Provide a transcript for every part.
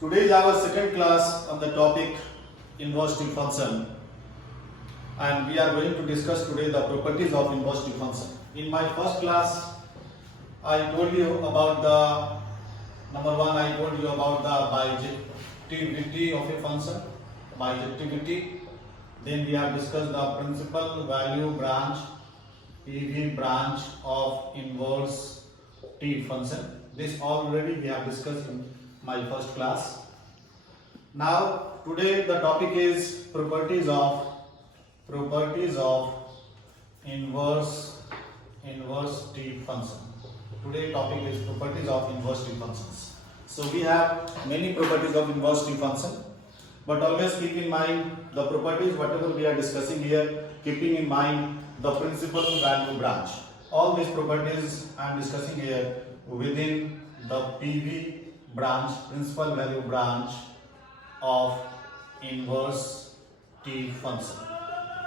Today is our second class on the topic Inverse-T-Function, and we are going to discuss today the properties of Inverse-T-Function. In my first class, I told you about the number one. I told you about the bijectivity of a function, bijectivity. Then we have discussed the principal value branch, PV branch of inverse T function. This already we have discussed in my first class. Now today the topic is properties of inverse T function. Today topic is properties of inverse T functions. So we have many properties of inverse T function, but always keep in mind the properties whatever we are discussing here, keeping in mind the principal value branch. All these properties I am discussing here within the PV branch, principal value branch of inverse T function,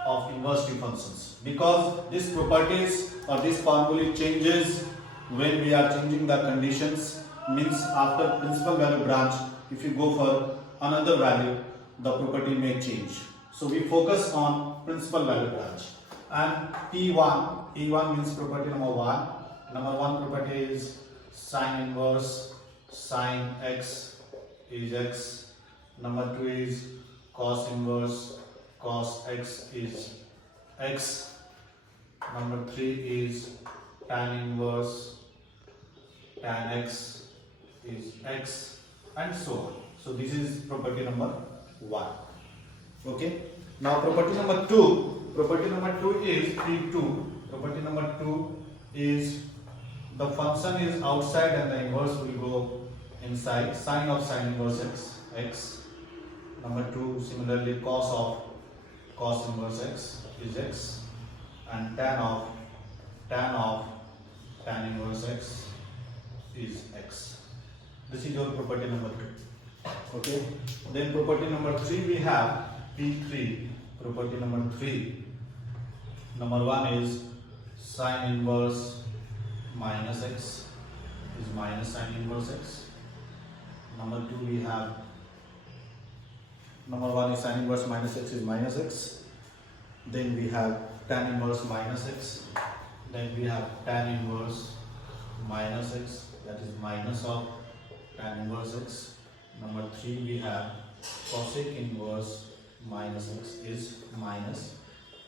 of inverse T functions, because these properties or this formula changes when we are changing the conditions. Means after principal value branch, if you go for another value, the property may change. So we focus on principal value branch. And P1 means property number one. Number one property is sine inverse sine x is x. Number two is cos inverse cos x is x. Number three is tan inverse tan x is x, and so on. So this is property number one. Okay. Now property number two. Property number two is P2. Property number two is the function is outside and the inverse will go inside. Sine of sine inverse x. Number two, similarly cos of cos inverse x is x, and tan of tan inverse x is x. This is your property number two. Okay. Then property number three we have P3. Property number three. Number one is sine inverse minus x is minus sine inverse x. Number two we have number one is sine inverse minus x is minus x. Then we have tan inverse minus x. Then we have tan inverse minus x, that is minus of tan inverse x. Number three we have cosec inverse minus x is minus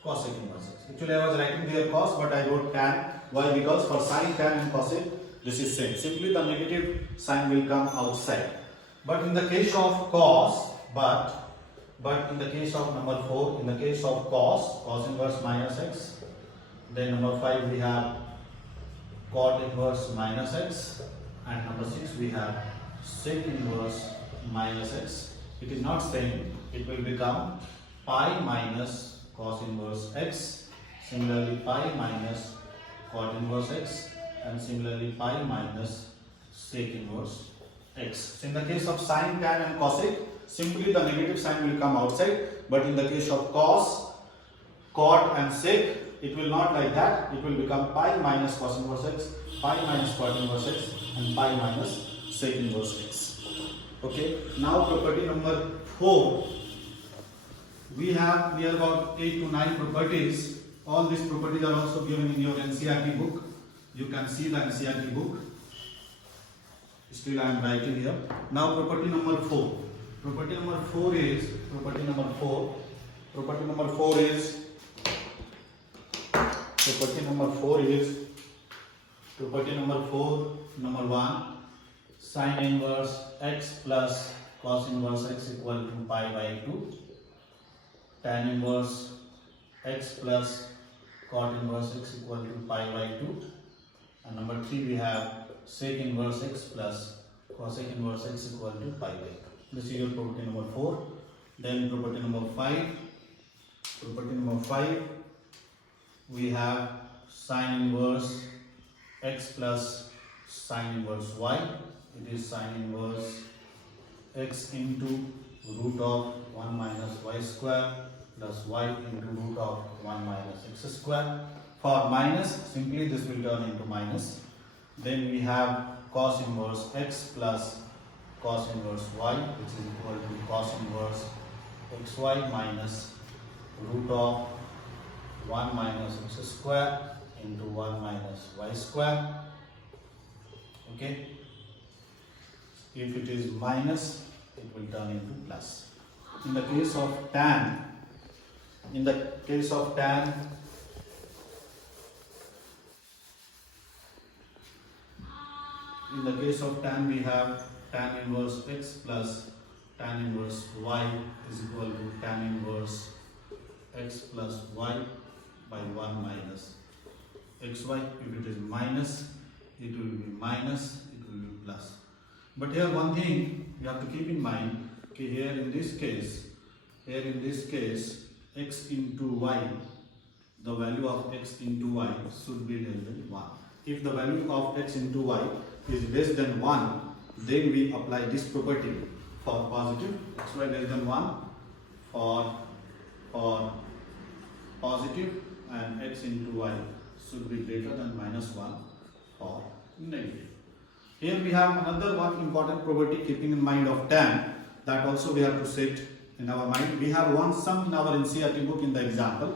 cosec inverse x. Actually I was writing here cos, but I wrote tan. Why? Because for sine, tan and cosec this is same. Simply the negative sign will come outside. But in the case of cos, but in the case of number 4, in the case of cos inverse minus x, then number 5 we have cot inverse minus x, and number 6 we have sec inverse minus x. It is not same, it will become pi minus cos inverse x, similarly pi minus cot inverse x, and similarly pi minus sec inverse x. So in the case of sine, tan and cosec, simply the negative sign will come outside, but in the case of cos, cot and sec, it will not like that. It will become pi minus cos inverse x, pi minus cot inverse x, and pi minus sec inverse x. Okay. Now property number 4. We have near about 8 to 9 properties. All these properties are also given in your NCERT book. You can see the NCERT book. Still I am writing here. Now property number 4. Property number 4 is number 1 sine inverse x plus cos inverse x equal to pi by 2, tan inverse x plus cot inverse x equal to pi by 2, and number 3 we have sec inverse x plus cosec inverse x equal to pi by 2. This is your property number 4. Then property number 5. Property number 5 we have sine inverse x plus sine inverse y. It is sine inverse x into root of 1 minus y square plus y into root of 1 minus x square. For minus, simply this will turn into minus. Then we have cos inverse x plus cos inverse y, which is equal to cos inverse xy minus root of 1 minus x square into 1 minus y square. Okay, if it is minus, it will turn into plus. In the case of tan, we have tan inverse x plus tan inverse y is equal to tan inverse x plus y by 1 minus xy. If it is minus, it will be minus, it will be plus. But here one thing you have to keep in mind, okay, here in this case x into y, the value of x into y should be less than 1. If the value of x into y is less than 1, then we apply this property for positive xy less than 1 for positive, and x into y should be greater than minus 1 for negative. Here we have another one important property keeping in mind of tan, that also we have to set in our mind. We have one sum in our NCERT book in the example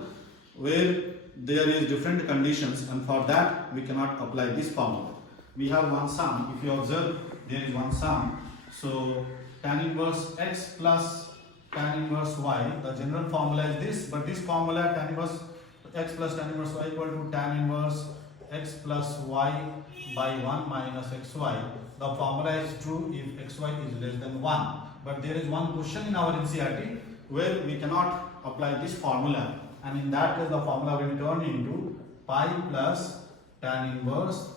where there is different conditions, and for that we cannot apply this formula. We have one sum. If you observe, there is one sum. So tan inverse x plus tan inverse y, the general formula is this, but this formula tan inverse x plus tan inverse y equal to tan inverse x plus y by 1 minus xy. The formula is true if xy is less than 1. But there is one question in our NCERT where we cannot apply this formula, and in that case the formula will turn into pi plus tan inverse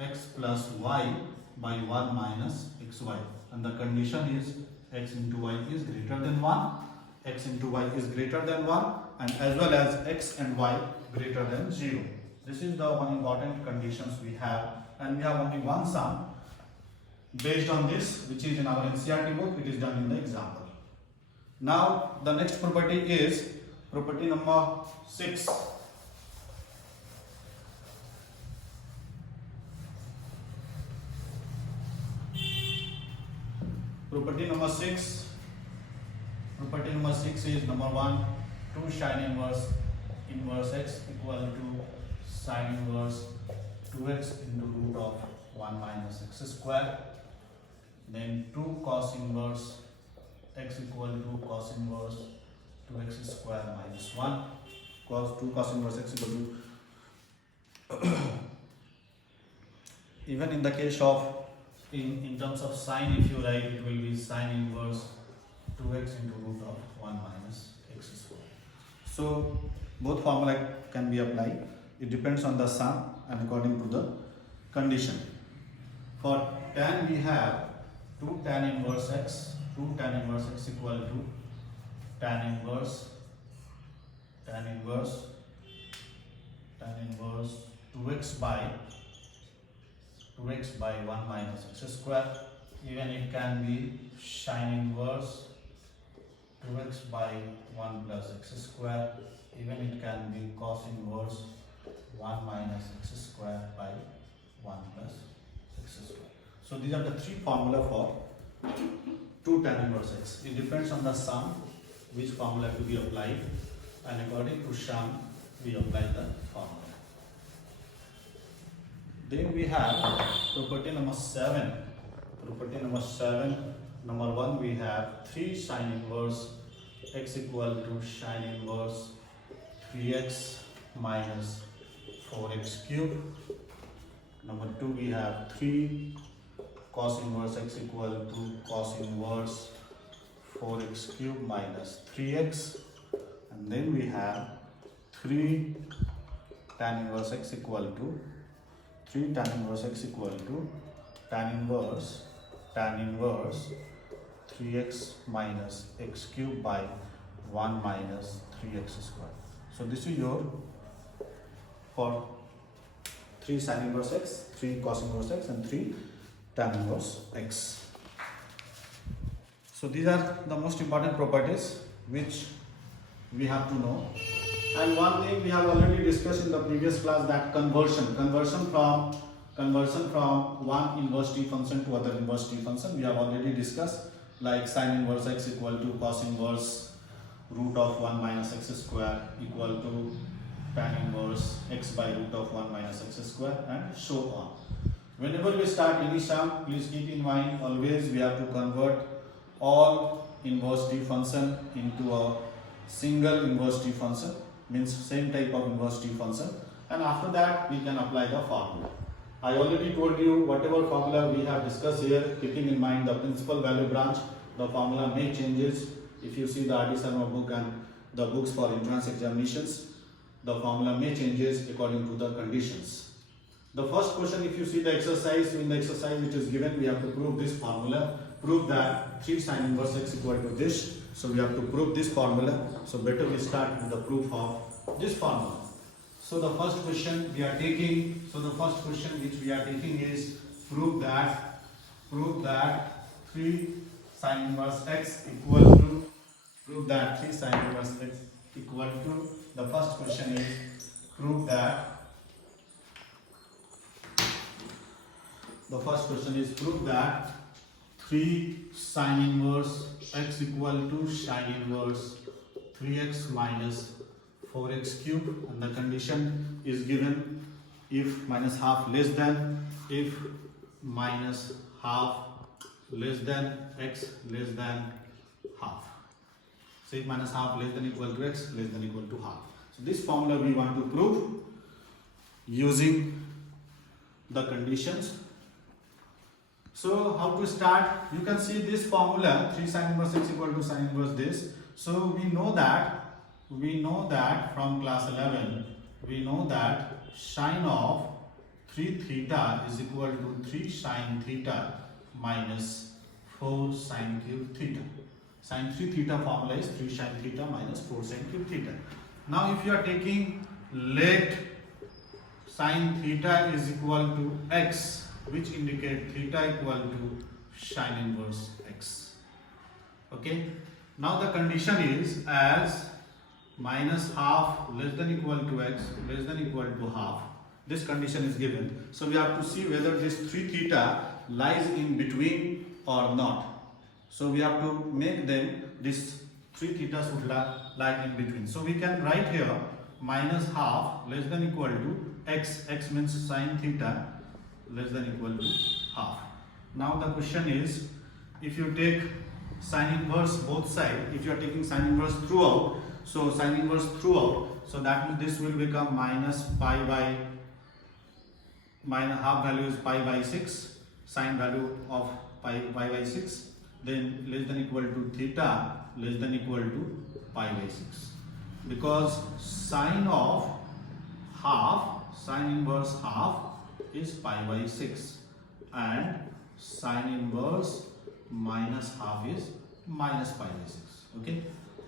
x plus y by 1 minus xy, and the condition is x into y is greater than 1, x into y is greater than 1, and as well as x and y greater than 0. This is the one important conditions we have, and we have only one sum based on this, which is in our NCERT book. It is done in the example. Now the next property is property number 6. Property number 6 is number 1, 2 sin inverse x equal to sin inverse 2x into root of 1 minus x square. Then 2 cos inverse x equal to cos inverse 2x square minus 1. 2 cos inverse x equal to even in the case of in terms of sine, if you write, it will be sine inverse 2x into root of 1 minus x square. So both formula can be applied. It depends on the sum and according to the condition. For tan we have 2 tan inverse x equal to tan inverse 2x by 1 minus x square. Even it can be sin inverse 2x by 1 plus x square. Even it can be cos inverse 1 minus x square by 1 plus x square. So these are the three formula for 2 tan inverse x. It depends on the sum which formula to be applied, and according to sum we apply the formula. Then we have property number 7. Number 1, we have 3 sin inverse x equal to sin inverse 3x minus 4x cube. Number 2, we have 3 cos inverse x equal to cos inverse 4x cube minus 3x. And then we have 3 tan inverse x equal to tan inverse 3x minus x cube by 1 minus 3x square. So this is your for 3 sin inverse x, 3 cos inverse x, and 3 tan inverse x. So these are the most important properties which we have to know. And one thing we have already discussed in the previous class, that conversion from conversion from one inverse t function to other inverse t function. We have already discussed, like sin inverse x equal to cos inverse root of 1 minus x square equal to tan inverse x by root of 1 minus x square, and so on. Whenever we start any sum, please keep in mind always we have to convert all inverse t function into a single inverse t function, means same type of inverse t function, and after that we can apply the formula. I already told you whatever formula we have discussed here, keeping in mind the principal value branch, the formula may changes. If you see the R.D. Sharma book and the books for entrance examinations, the formula may changes according to the conditions. The first question, if you see the exercise, in the exercise which is given, we have to prove this formula, prove that 3 sin inverse x equal to this. So we have to prove this formula. So better we start with the proof of this formula. So the first question we are taking, is prove that 3 sin inverse x equal to, the first question is prove that 3 sin inverse x equal to sin inverse 3x minus 4x cube, and the condition is given if minus half less than, if minus half less than x less than half. So if minus half less than equal to x less than equal to half. So this formula we want to prove using the conditions. So how to start? You can see this formula 3 sin inverse x equal to sin inverse this. So we know that from class 11 we know that sine of 3 theta is equal to 3 sin theta minus 4 sin cube theta. Sin 3 theta formula is 3 sin theta minus 4 sin cube theta. Now if you are taking let sin theta is equal to x, which indicate theta equal to sin inverse x. Okay. Now the condition is as minus half less than equal to x less than equal to half. This condition is given. So we have to see whether this 3 theta lies in between or not. So we have to make them, this 3 theta should lie in between. So we can write here minus half less than equal to x. X means sin theta less than equal to half. Now the question is, if you take sin inverse both sides, if you are taking sin inverse throughout, so sin inverse throughout, so that means this will become minus pi by, minus half value is pi by 6, sin value of pi by 6, then less than equal to theta less than equal to pi by 6, because sine of half, sin inverse half is pi by 6, and sin inverse minus half is minus pi by 6. Okay.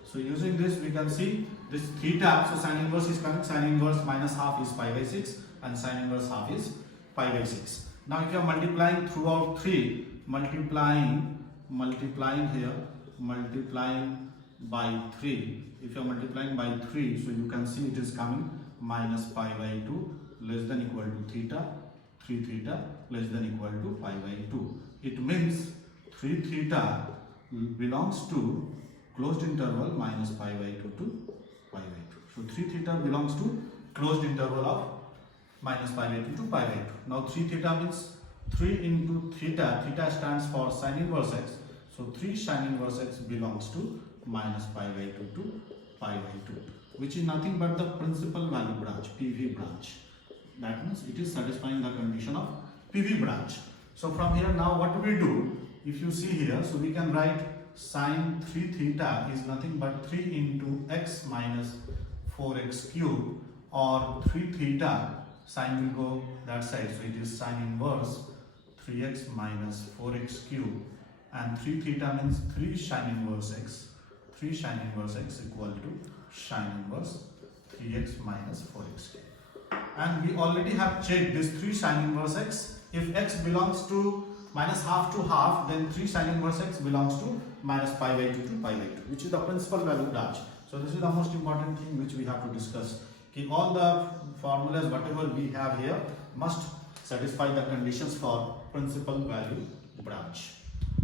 So using this we can see this theta, so sin inverse is coming, sin inverse minus half is pi by 6 and sin inverse half is pi by 6. Now if you are multiplying throughout 3, multiplying here, multiplying by 3, if you are multiplying by 3, so you can see it is coming minus pi by 2 less than equal to theta, 3 theta less than equal to pi by 2. It means 3 theta belongs to closed interval minus pi by 2 to pi by 2. So 3 theta belongs to closed interval of minus pi by 2 to pi by 2. Now 3 theta means 3 into theta, theta stands for sin inverse x. So 3 sin inverse x belongs to minus pi by 2 to pi by 2, which is nothing but the principal value branch, PV branch. That means it is satisfying the condition of PV branch. So from here now what do we do? If you see here, so we can write sin 3 theta is nothing but 3 into x minus 4x cube, or 3 theta, sin will go that side, so it is sin inverse 3x minus 4x cube, and 3 theta means 3 sin inverse x, 3 sin inverse x equal to sin inverse 3x minus 4x cube. And we already have checked this 3 sin inverse x. If x belongs to minus half to half, then 3 sin inverse x belongs to minus pi by 2 to pi by 2, which is the principal value branch. So this is the most important thing which we have to discuss. Okay, all the formulas whatever we have here must satisfy the conditions for principal value branch.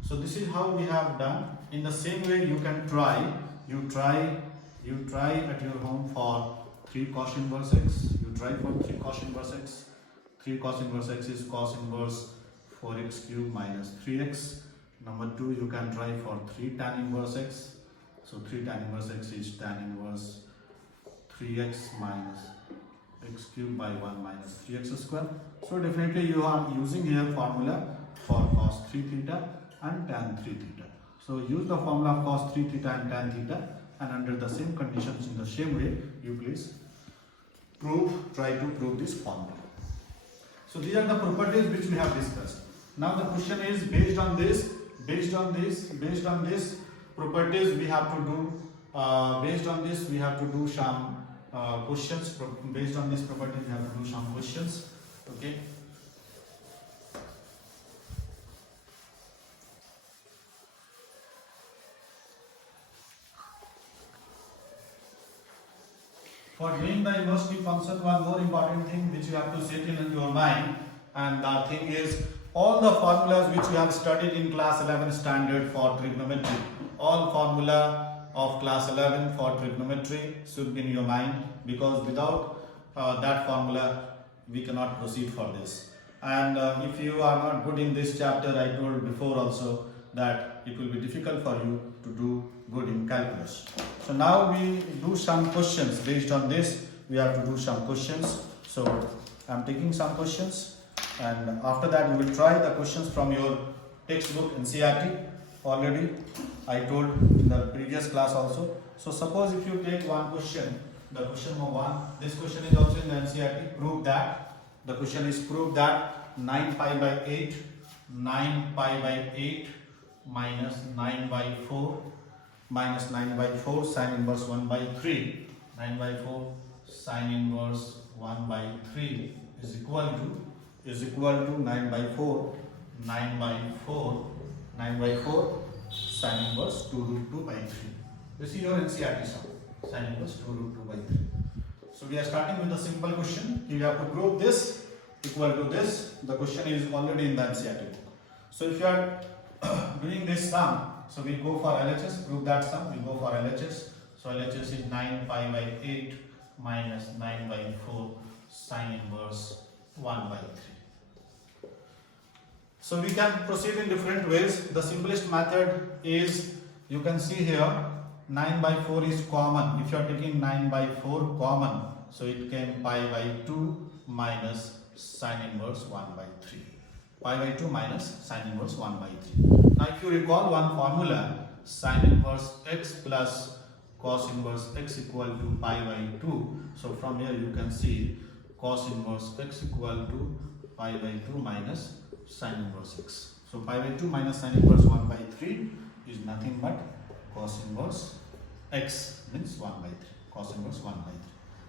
So this is how we have done. In the same way, you can try. You try at your home for 3 cos inverse x. You try for 3 cos inverse x. 3 cos inverse x is cos inverse 4x cube minus 3x. Number 2, you can try for 3 tan inverse x. So 3 tan inverse x is tan inverse 3x minus x cube by 1 minus 3x square. So definitely you are using here formula for cos 3 theta and tan 3 theta. So use the formula of cos 3 theta and tan theta, and under the same conditions in the same way you please try to prove this formula. So these are the properties which we have discussed. Now the question is based on this properties we have to do some questions. Based on this property we have to do some questions. Okay. For doing the inverse-T function, one more important thing which you have to set in your mind, and the thing is all the formulas which you have studied in class 11 standard for trigonometry, all formula of class 11 for trigonometry should be in your mind, because without that formula we cannot proceed for this. And if you are not good in this chapter, I told before also that it will be difficult for you to do good in calculus. So now we do some questions. Based on this we have to do some questions. So I am taking some questions, and after that we will try the questions from your textbook NCERT. Already I told in the previous class also. So suppose if you take one question, the question number 1, this question is also in the NCERT. Prove that, the question is prove that 9 pi by 8 minus 9 by 4 sin inverse 1 by 3. 9 by 4 sin inverse 1 by 3 is equal to 9 by 4 sin inverse 2 root 2 by 3. This is your NCERT sum, sin inverse 2 root 2 by 3. So we are starting with a simple question. You have to prove this equal to this. The question is already in the NCERT book. So if you are doing this sum, so we go for LHS, prove that sum, we go for LHS. So LHS is 9 pi by 8 minus 9 by 4 sin inverse 1 by 3. So we can proceed in different ways. The simplest method is, you can see here 9 by 4 is common. If you are taking 9 by 4 common, so it came pi by 2 minus sin inverse 1 by 3. Pi by 2 minus sin inverse 1 by 3. Now if you recall one formula, sin inverse x plus cos inverse x equal to pi by 2. So from here you can see cos inverse x equal to pi by 2 minus sin inverse x. So pi by 2 minus sin inverse 1 by 3 is nothing but cos inverse x, means 1 by 3. Cos inverse 1 by 3.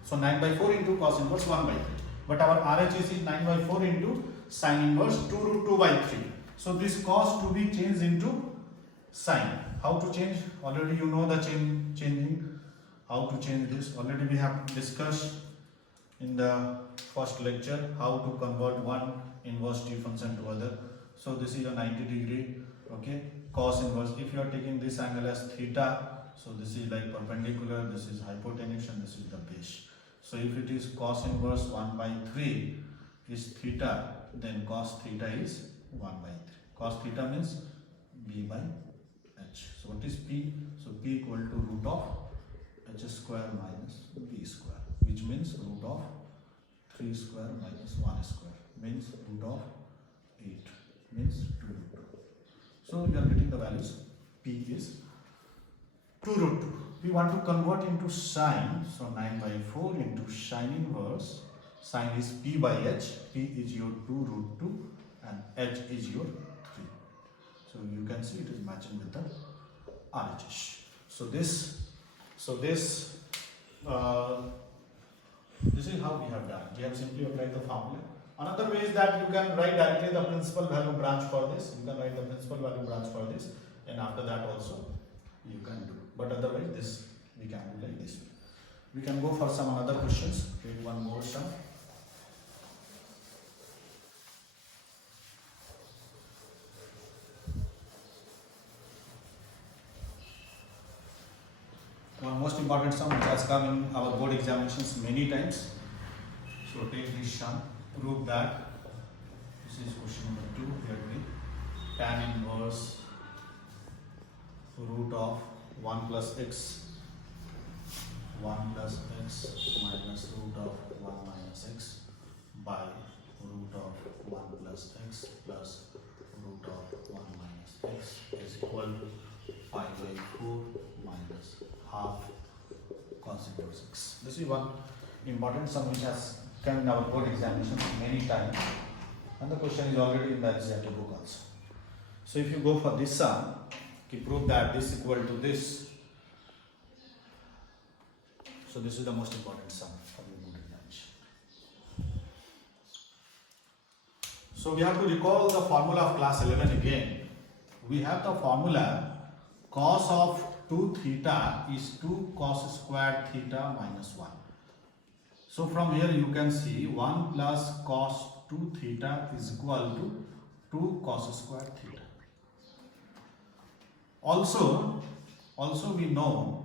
So 9 by 4 into cos inverse 1 by 3. But our RHS is 9 by 4 into sin inverse 2 root 2 by 3. So this cos to be changed into sin. How to change? Already you know the changing. How to change this? Already we have discussed in the first lecture how to convert one inverse-T function to other. So this is a 90 degree. Okay, cos inverse. If you are taking this angle as theta, so this is like perpendicular. This is hypotenuse and this is the base. So if it is cos inverse 1 by 3 is theta, then cos theta is 1 by 3. Cos theta means b by h. So what is p? So p equal to root of h square minus b square, which means root of 3 square minus 1 square, means root of 8, means 2 root 2. So you are getting the values. P is 2 root 2. We want to convert into sine. So 9 by 4 into sine inverse. Sine is p by h. P is your 2 root 2 and h is your 3. So you can see it is matching with the RHS. So this is how we have done. We have simply applied the formula. Another way is that you can write directly the principal value branch for this. You can write the principal value branch for this, and after that also you can do. But otherwise this we can do like this. We can go for some other questions. Take one more sum. one most important sum which has come in our board examinations many times. So take this sum, prove that. This is question number 2. Here we tan inverse root of 1 plus x minus root of 1 minus x by root of 1 plus x plus root of 1 minus x is equal to pi by 4 minus half cos inverse x. This is one important sum which has come in our board examinations many times, and the question is already in the NCERT book also. So if you go for this sum, you prove that this is equal to this. So this is the most important sum for the board examination. So we have to recall the formula of class 11 again. We have the formula cos of 2 theta is 2 cos squared theta minus 1. So from here you can see 1 plus cos 2 theta is equal to 2 cos squared theta. Also we know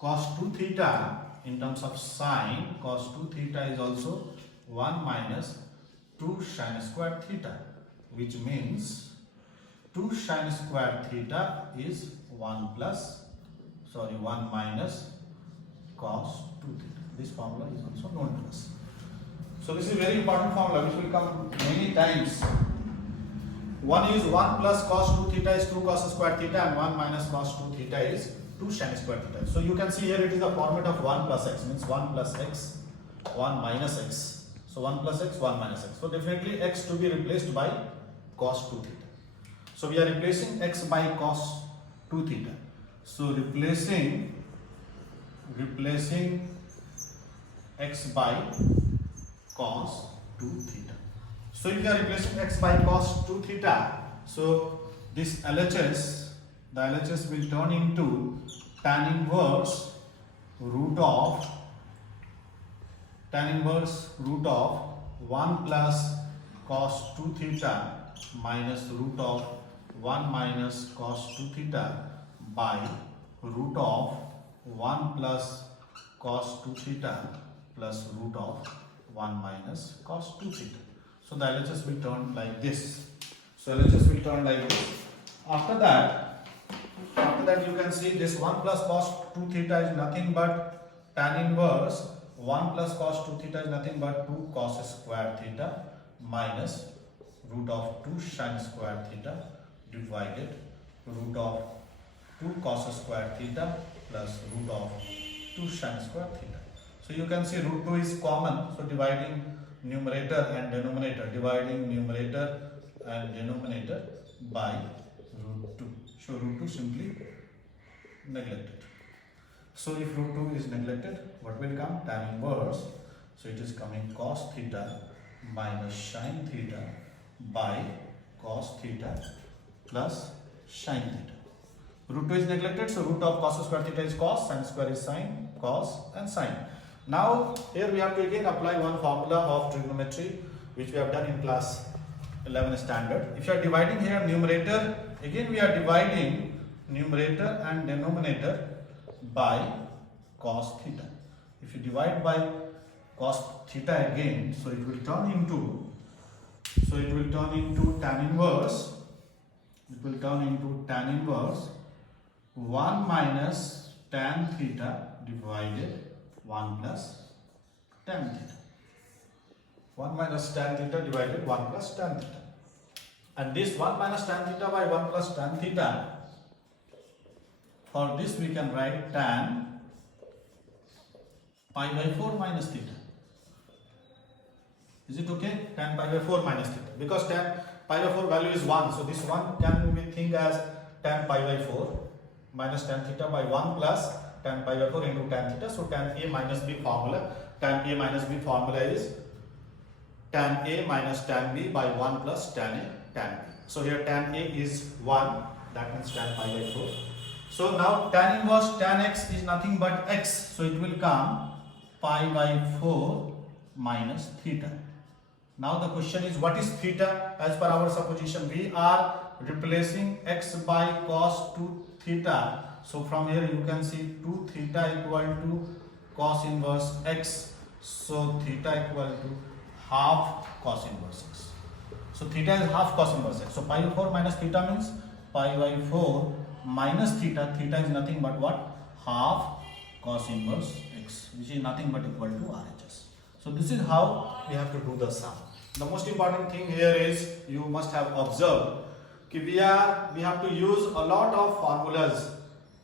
cos 2 theta in terms of sine, cos 2 theta is also 1 minus 2 sine squared theta, which means 2 sine squared theta is 1 minus cos 2 theta. This formula is also known to us. So this is a very important formula which will come many times. One is 1 plus cos 2 theta is 2 cos squared theta, and 1 minus cos 2 theta is 2 sine squared theta. So you can see here it is the format of 1 plus x, means 1 plus x, 1 minus x. So 1 plus x, 1 minus x. So definitely x to be replaced by cos 2 theta. So we are replacing x by cos 2 theta. So replacing x by cos 2 theta. So if you are replacing x by cos 2 theta, so this LHS, the LHS will turn into tan inverse root of 1 plus cos 2 theta minus root of 1 minus cos 2 theta by root of 1 plus cos 2 theta plus root of 1 minus cos 2 theta. So the LHS will turn like this. So LHS will turn like this. After that you can see this 1 plus cos 2 theta is nothing but tan inverse 1 plus cos 2 theta is nothing but 2 cos square theta minus root of 2 sine square theta divided root of 2 cos square theta plus root of 2 sine square theta. So you can see root 2 is common, so dividing numerator and denominator by root 2. So root 2 simply neglected. So if root 2 is neglected, what will come? Tan inverse. So it is coming cos theta minus sine theta by cos theta plus sine theta. Root 2 is neglected, so root of cos square theta is cos, sine square is sine, cos and sine. Now here we have to again apply one formula of trigonometry which we have done in class 11 standard. If you are dividing here numerator, again we are dividing numerator and denominator by cos theta. If you divide by cos theta again, so it will turn into tan inverse. It will turn into tan inverse 1 minus tan theta divided 1 plus tan theta. 1 minus tan theta divided 1 plus tan theta. And this 1 minus tan theta by 1 plus tan theta, for this we can write tan pi by 4 minus theta. Is it okay? Tan pi by 4 minus theta. Because tan pi by 4 value is 1. So this 1 can we think as tan pi by 4 minus tan theta by 1 plus tan pi by 4 into tan theta. So tan A minus B formula. Tan A minus B formula is tan A minus tan B by 1 plus tan A tan B. So here tan A is 1. That means tan pi by 4. So now tan inverse tan x is nothing but x. So it will come pi by 4 minus theta. Now the question is, what is theta? As per our supposition, we are replacing x by cos 2 theta. So from here you can see 2 theta equal to cos inverse x. So theta equal to half cos inverse x. So theta is half cos inverse x. So pi by 4 minus theta means pi by 4 minus theta. Theta is nothing but what? Half cos inverse x, which is nothing but equal to RHS. So this is how we have to do the sum. The most important thing here is you must have observed that we have to use a lot of formulas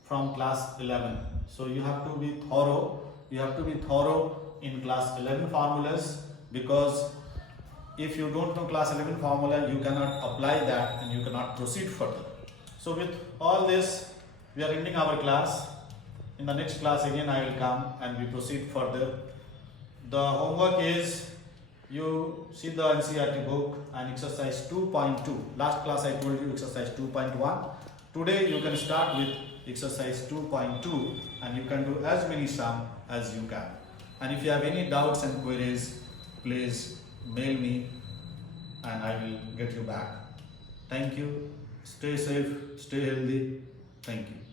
from class 11. So you have to be thorough. You have to be thorough in class 11 formulas, because if you don't know class 11 formula, you cannot apply that and you cannot proceed further. So with all this, we are ending our class. In the next class again I will come and we proceed further. The homework is you see the NCERT book and exercise 2.2. Last class I told you exercise 2.1. Today you can start with exercise 2.2 and you can do as many sum as you can. And if you have any doubts and queries, please mail me and I will get you back. Thank you. Stay safe, stay healthy. Thank you.